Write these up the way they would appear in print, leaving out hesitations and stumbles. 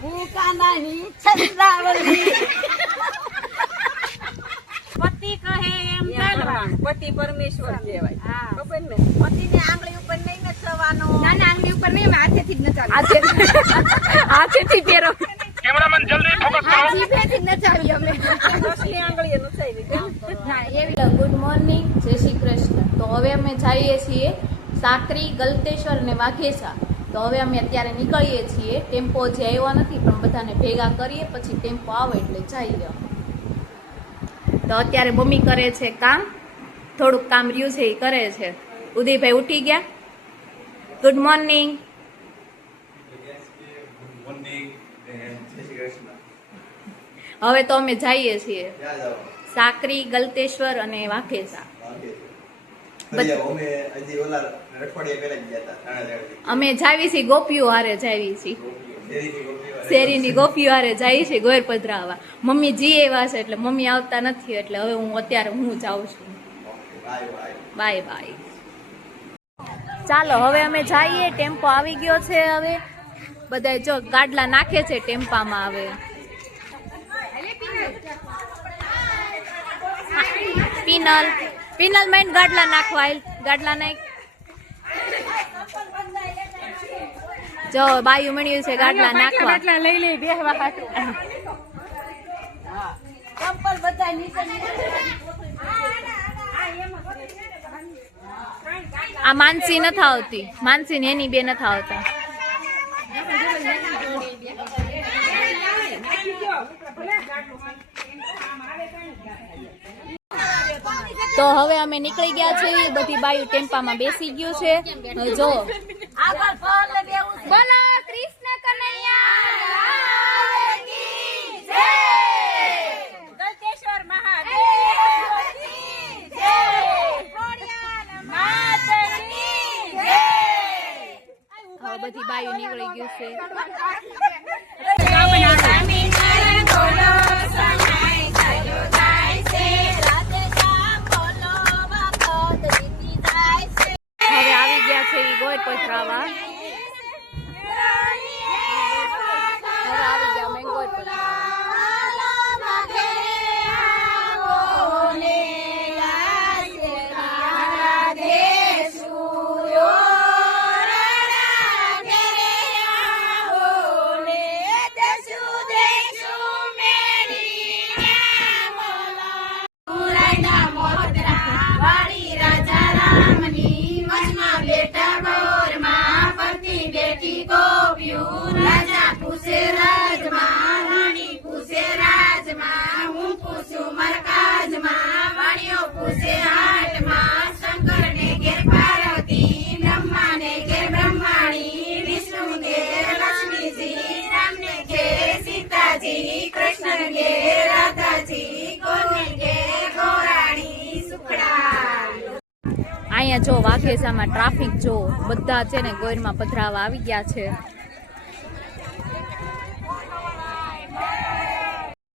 ભૂકા નહીં છંદાવલી પતિ કહે એમ ચાલવા પતિ પરમેશ્વર કહેવાય ખબર ને પતિને આંગળી ઉપર નહીં નચવાનો ના ના આંગળી ઉપર નહીં હાથેથી જ નચાવી હાથેથી પહેરો કેમેરામેન જલ્દી ફોકસ કરો જીભેથી નચાવી અમે કસલી આંગળીએ નચાવી હા એવી ગુડ મોર્નિંગ જય શ્રી કૃષ્ણ તો હવે અમે જઈએ છીએ સાકરી ગલતેશ્વર અને વાઘેસા તો હવે અમે અત્યારે નીકળીએ છીએ ટેમ્પો જે આવ્યો નથી પણ બધાને ભેગા કરીએ પછી ટેમ્પો આવે એટલે જઈએ તો અત્યારે મમ્મી કરે છે કામ થોડુંક કામ રહ્યું છે એ કરે છે ઉદયભાઈ ઉઠી ગયા ગુડ મોર્નિંગ હવે તો અમે જઈએ છીએ સાકરી ગલતેશ્વર અને વાઘેસા અમે જાવી છીએ ગોપીઓ હારે જાવી છીએ શેરીની ગોપીઓ હારે જાય છે ગોર પધરાવા મમ્મી જી એવા છે એટલે મમ્મી આવતા નથી એટલે હવે અત્યારે હું જાઉં છું બાય બાય ચાલો હવે અમે જઈએ ટેમ્પો આવી ગયો છે હવે બધા જો ગાડલા નાખે છે ટેમ્પામાં હવે પિનલ પિનલ માઇન ગાડલા નાખવા ગાડલા નાખ જો બાયુ મળ્યું છે ગાડલા નાખવા ગાડલા લઈ લઈ બેહવા હાટુ ચંપલ બધા નીચે આ માનસી નથી આવતી માનસી ને એની બે નથી આવતા તો હવે અમે નીકળી ગયા છીએ બધી બાયુ ટેમ્પામાં બેસી ગયું છે જો બોલો કૃષ્ણ કનૈયા કી જય ગલતેશ્વર મહાદેવ કી જય ખોડિયાર માતની જય હવે બધી બાયુ નીકળી ગયું છે પથરાવા હવે આવી ગયા મેંગોર અહીંયા જો વાઘેસામાં ટ્રાફિક જો બધા છે ને ગોયરમાં પધરાવા આવી ગયા છે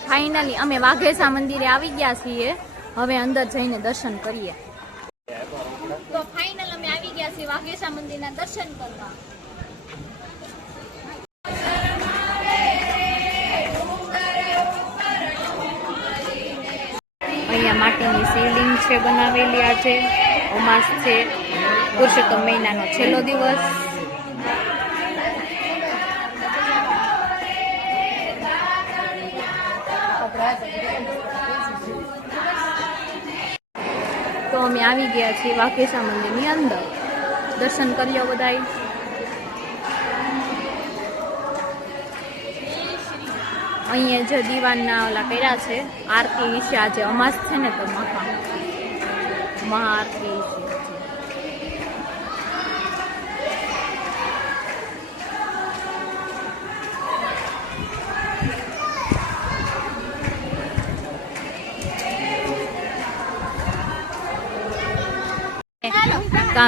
ફાઇનલી અમે વાઘેસા મંદિરે આવી ગયા છીએ હવે અંદર જઈને દર્શન કરીએ તો ફાઇનલ અમે આવી ગયા છીએ વાઘેસા મંદિરના દર્શન કરવા અહીંયા માટીની શિવલિંગ છે બનાવેલી આજે અમાસ છે પુરુષોત્તમ મહિનાનો છેલ્લો દિવસ તો અમે આવી ગયા છીએ વાઘેસા મંદિરની અંદર દર્શન કર્યો બધાય અહીંયા જે દીવાનના ઓલા કર્યા છે આરતી વિશે આજે અમાસ છે ને તો મહાઆરતી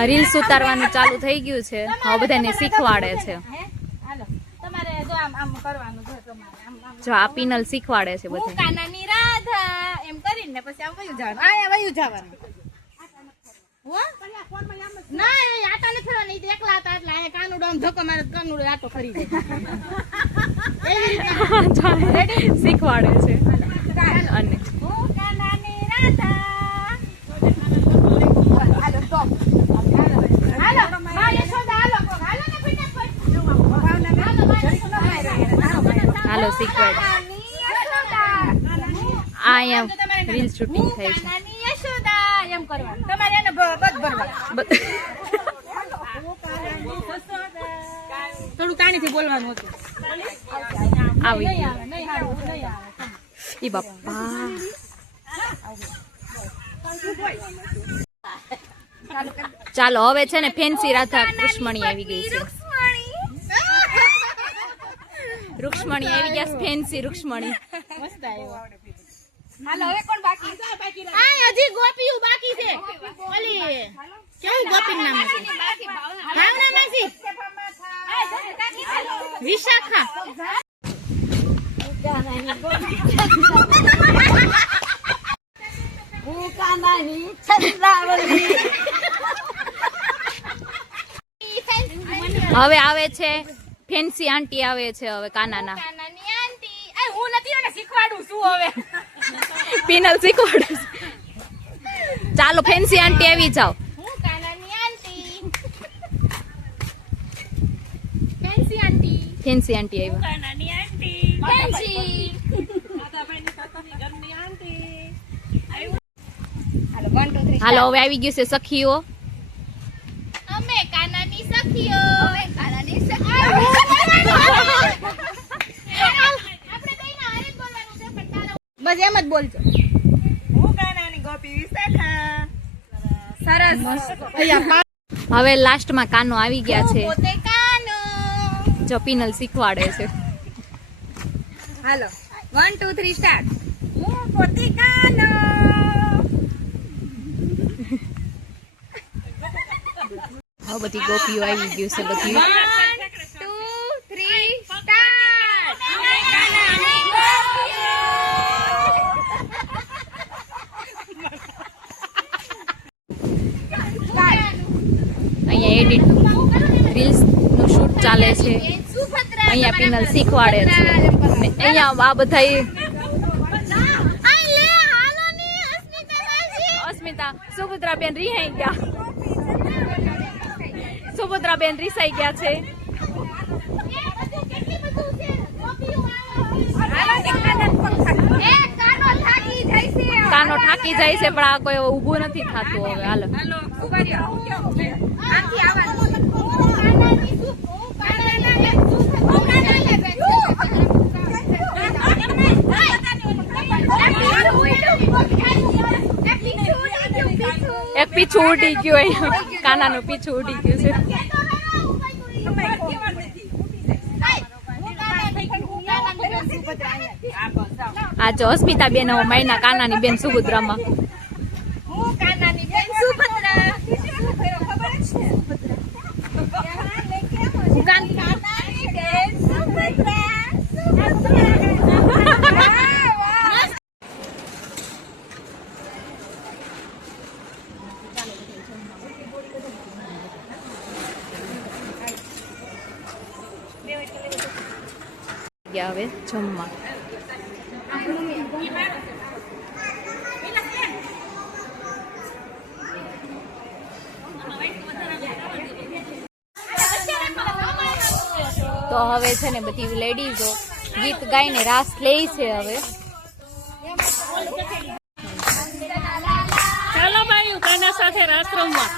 રીલ્સ ઉતારવાનું ચાલુ થઈ ગયું છે હવે બધાને શીખવાડે છે જો આ પિનલ શીખવાડે છે બધા રાધા એમ કરીને પછી આમ વયું જવાનું આયા વયું જવાનું ના એ આટા નથી ફરવા નહીં એકલા હતા એટલે આ કાનુડો આમ ધક્કો મારે કાનુડો આટો ફરી જાય શીખવાડે છે અને હું કાનાની રાધા હાલો માં યશોદા હાલો હાલો ને ફટાફટ હાલો શીખવાડે આ અહીંયા રીલ શૂટિંગ થાય છે નાની યશોદા એમ કરવાનું તમારે એને બધ ભરવા થોડું કાનીથી બોલવાનું હતું આવી નહીં ગયું. આવે નહીં હારું નહીં આવે ઈ બાપા ચાલો હવે છે ને ફેન્સી રાધા કૃષ્મણી આવી ગઈ છે રૂક્ષ્મણી આવી ગયા છે, ફેન્સી રૂક્ષ્મણી. મસ્ત આવ્યો હાલો હવે કોણ બાકી આ હજી ગોપીયું બાકી છે ઓલી કેવું ગોપી નામ છે ભાવના માસી વિશાખા હવે આવે છે ફેન્સી આંટી આવે છે હવે કાનાના. કાનાની આંટી એ હું નથી એને શીખવાડું છું હવે પિનલ શીખવાડે છે. ચાલો ફેન્સી આંટી આવી જાઓ. હું કાનાની આંટી ફેન્સી આંટી ફેન્સી આંટી આવી. કાનાની આંટી ફેન્સી હાલો હવે આવી ગયું છે સખીઓ. અમે કાનાની સખીઓ અમે કાનાની સખીઓ આપણે કઈના હારે જ બોલવાનું છે પણ તારા બસ એમ જ બોલજો હું કાનાની ગોપી વિશાખા સરસ હવે લાસ્ટમાં કાનો આવી ગયા છે. પોતે કાનો જો પિનલ શીખવાડે છે. હાલો 1 2 3 સ્ટાર્ટ હું પોતે કાનો હવે બધી ગોપીઓ આવી ગયું છે બધી. 1 2 3 સ્ટાર્ટ કાનાની ગોપીઓ અહીંયા એડિટ રીલ્સ નું શૂટ ચાલે છે. અહીંયા પિનલ શીખવાડે છે. અને અહીંયા આ બધા અસ્મિતા સુભદ્રાબેન રિહાઈ ગયા. સુભદ્રાબેન રિસાઈ ગયા છે. કાનો થાકી જાય છે પણ આ કોઈ ઊભું નથી થતું હવે. હાલો એક પીછું ઉડી ગયું. અહીંયા કાનાનું પીછું ઉડી ગયું છે. આ જો અસ્મિતા બેન માયના કાનાની બેન સુભદ્રામાં. હું કાનાની બેન સુભદ્રા કાનાની બેન સુભદ્રા ગયા હવે જમવા. તો હવે છે ને બધી લેડીઝો ગીત ગાઈને રાસ લે છે. હવે ચાલો ભાઈ કાના સાથે રાસ રમવા.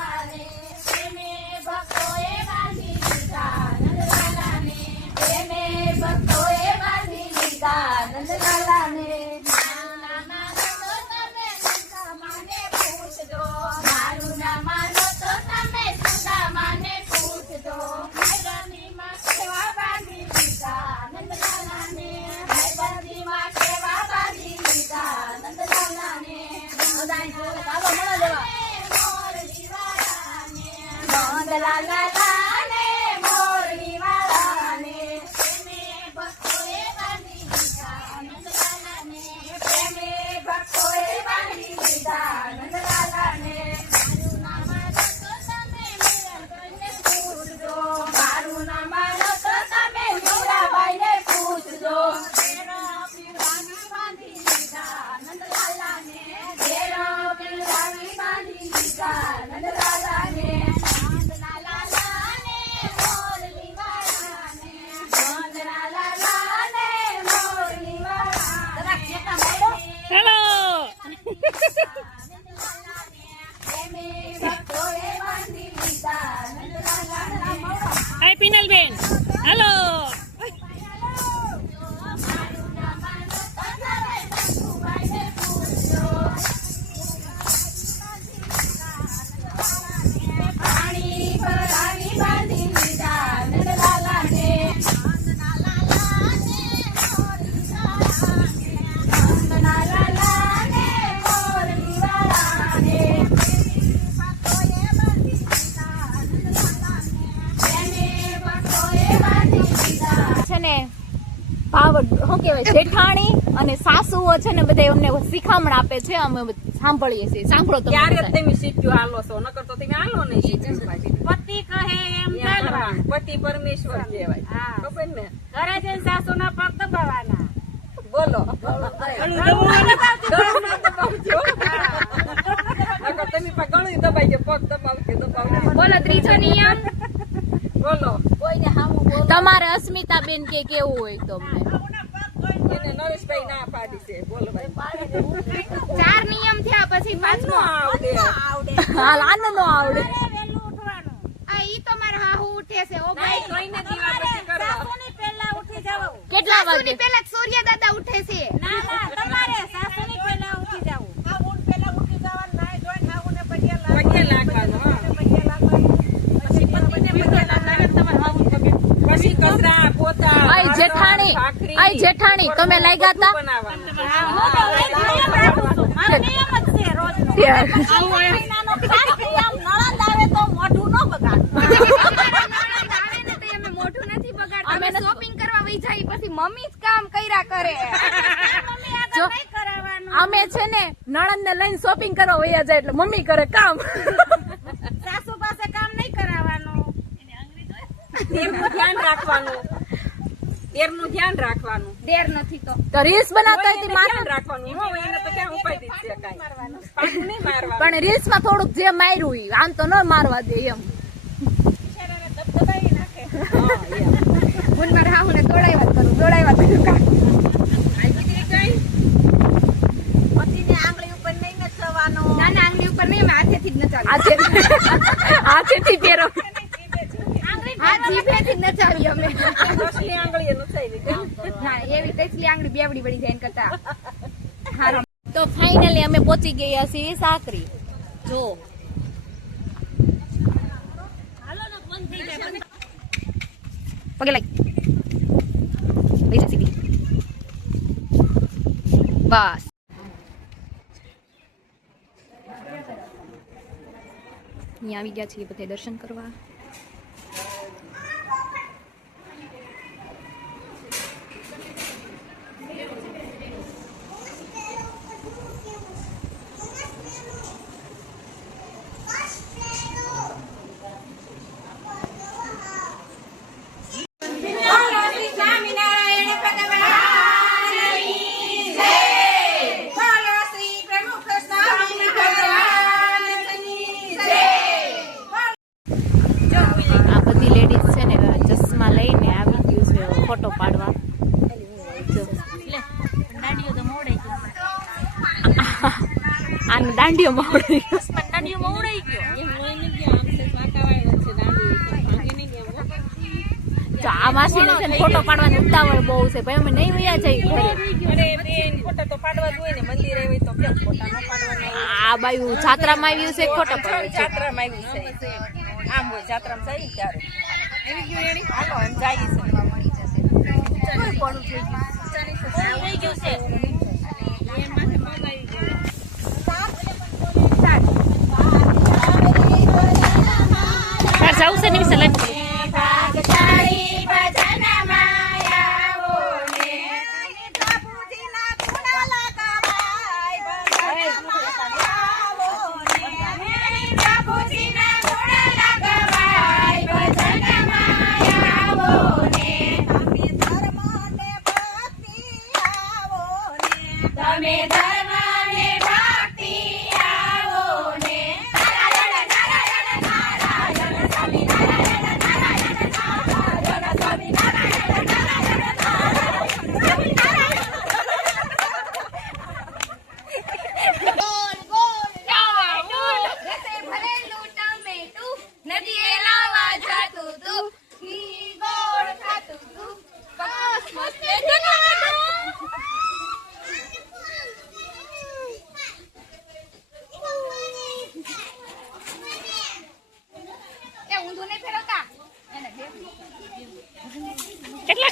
છે ને શું કેવાય જેઠાણી અને સાસુઓ છે ને બધા અમને શિખામણ આપે છે, અમે સાંભળીએ છીએ. સાંભળો તો ત્યારે જ તમે સીટ્યું હાલો છો, નકર તો તમે હાલો નહીં સીટ્યું. પતિ કહે એમ ચાલવાનું. પતિ પરમેશ્વર કહેવાય. ખબર ને? ઘરે જઈને સાસુના પગ દબાવવાના. બોલો. ગળું ના દબાવજો. નકર તમે પણ ગળું દબાઈ પગ દબાવજો. બોલો ત્રીજો નિયમ. બોલો. કોઈને હામું બોલો. તમારે અસ્મિતાબેન કે કેવું હોય તો અમને. એને નરેશભાઈ ના પાડી છે. બોલો ભાઈ. 4 નિયમ થયા પછી પાંચમો આવડે. હાલ આનો નો આવડે. વહેલું ઉઠવાનું. આ ઈ તો મારા હાહુ ઉઠે છે ઓ ભાઈ. કોઈને દીવાબત્તી કરવા. સાસુની પહેલા ઉઠી જવું. કેટલા વાગે? સાસુની પહેલા જ સૂર્ય દાદા ઉઠે છે. ના ના તમારે સાસુની પહેલા ઉઠી જવું. પગે લાગવાનું. હા. પછી કચરા પોતા આઈ જેઠાણી, ભાખરી, આઈ જેઠાણી તમે લાગ્યા તા? બનાવવાનું. નિયમ રાખું છું. મારો નિયમ જ છે રોજનો. મહિનાનો ખાસ નિયમ. નણંદ આવે તો મોઢું ન બગાડવું. અમે મોઢું નથી બગાડતા, અમે શોપિંગ કરવા વઈ જાય પછી મમ્મી જ કામ કર્યા કરે. મમ્મી આગળ નહીં કરાવવાનું. અમે છે ને નણંદ ને લઈને શોપિંગ કરવા વયા જાય એટલે મમ્મી કરે કામ. સાસુ પાસે કામ નહીં કરાવવાનું. તેરનું ધ્યાન રાખવાનું. તેરનું ધ્યાન રાખવાનું. દેર નથી તો તો રીલ્સ બનાવતા હોય એને તે માર, ધ્યાન રાખવાનું. હો, એને તો ક્યાં ઉપાધિ જ છે કાંઈ. પાછું નહીં મારવાનું. પણ રીલ્સ માં થોડુંક જે માર્યું ઈ આમ તો ન મારવા દે એમ. હું મારા હાહુને દોડાવ્યા કરું કા. પતિને આંગળી ઉપર નહીં નચવાનું. ના ના આંગળી ઉપર નહીં, અમે હાથેથી જ નચાવી. હાથેથી પહેરો. હા જીભેથી જ નચાવી અમે. દસની આંગળીએ નચાવી કેમ? હા એવી તેસલી આંગળી બેવડી પડી જાય એન કરતા હારો. તો ફાઇનલી અમે પહોંચી ગયા છીએ સાકરી. જો પગે લાગ બેસા સીધી બસ. અહીંયા આવી ગયા છીએ બધે દર્શન કરવા. આ બધી લેડીઝ છે ને ચશ્મા લઈને આવી ગયું છે ફોટો પાડવા. જો. આનો દાંડિયો મોવડાઈ ગયો. તો આ માસીને છે ને ફોટો પાડવાની ઉતાવળ બહુ છે ભાઈ, અમે નહીં વયા જઈ ઘરે. અરે બેન, ફોટા તો પાડવા જ હોય ને. મંદિરે હોય તો કેમ ફોટા ન પાડવાના? આ બાયું જાત્રામાં આવ્યું છે ખોટા પાડવા છે. જાત્રામાં આવ્યું છે. આમ હોય જાત્રામાં જાય ત્યારે. હાલો એમ જાય છે. જવું છે ને વિશે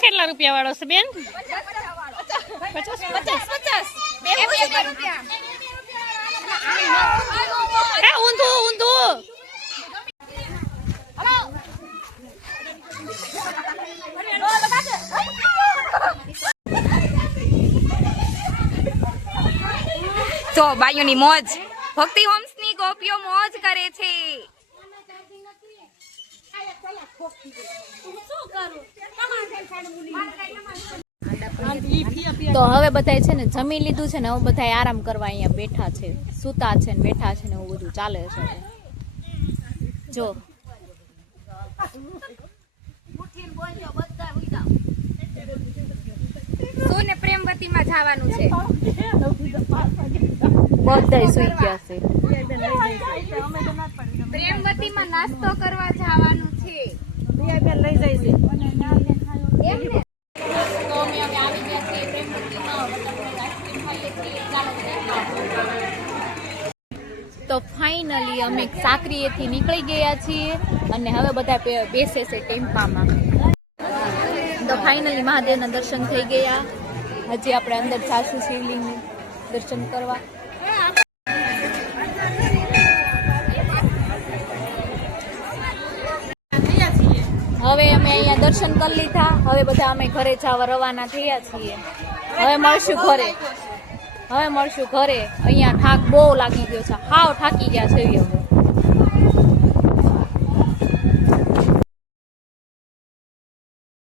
કેટલા રૂપિયા વાળો છે બેન? 50. ઊંધું જો બાયુની મોજ, ભક્તિ હોમ્સ ની ગોપીઓ મોજ કરે છે. તો હવે બધાય છે ને જમી લીધું છે ને હવે બધાય આરામ કરવા અહીંયા બેઠા છે, સૂતા છે ને બેઠા છે ને એવું બધું ચાલે છે. જો સોને પ્રેમવતી માં જવાનું છે. બધાય સુઈ ગયા છે. પ્રેમવતી માં નાસ્તો કરવા જવાનું છે. એમ ને? તો અમે હવે આવી ગયા છીએ પ્રેમવતીમાં. તો ફાઇનલી અમે સાકરીએથી નીકળી ગયા છીએ અને હવે બધા બેસે છે ટેમ્પામાં. તો ફાઇનલી મહાદેવના દર્શન થઈ ગયા. હજી આપણે અંદર જાશું શિવલિંગ દર્શન કરવા. હવે અમે અહીંયા દર્શન કરી લીધા. હવે બધા અમે ઘરે જવા રવાના થયા છીએ. હવે મળશું ઘરે. અહીંયા થાક બહુ લાગી ગયો છે. હાવ થાકી ગયા છે હવે.